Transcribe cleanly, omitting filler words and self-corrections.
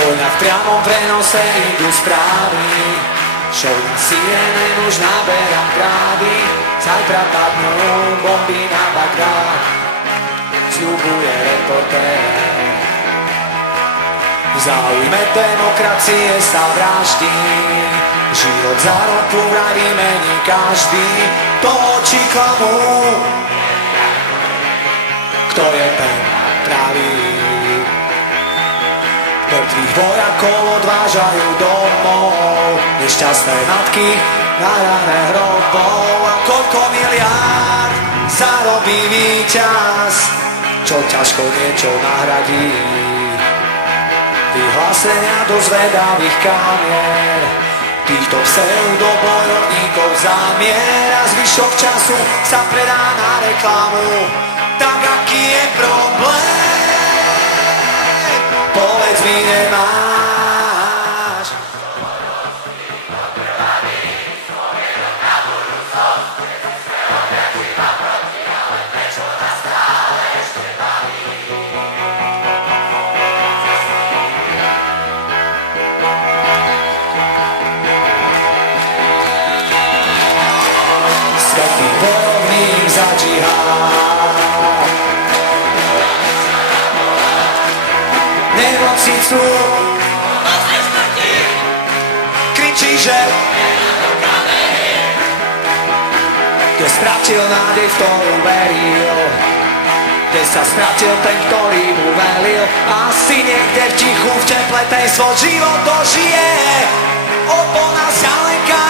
Vojna v priamom prenose idú správy, show na CNN už naberám krávy. Zajtra padnú bomby na Bagdád, sľubuje reportér. V záujme demokracie sa vraždí, život za ropu vraj vymení každý. To oči klamú, kto je ten pravý. Mŕtvych vojakov odvážajú domov, nešťastné matky na rane hrobov. A koľko miliárd zarobí víťaz, čo ťažko niečo nahradí. Vyhlásenia do zvedavých kamier, týchto pseudobojovníkov zamier. A zvyšok času sa predá na reklamu. Tak aký je problém? Povedz mi, nemáš. Svetý bojovník za džihad, nemocnicu kričí, že kde stratil nádej, v ktorú veril, kde sa stratil ten, ktorý mu velil. Asi niekde v tichu, v teple ten svoj život dožije. Opona zďaleka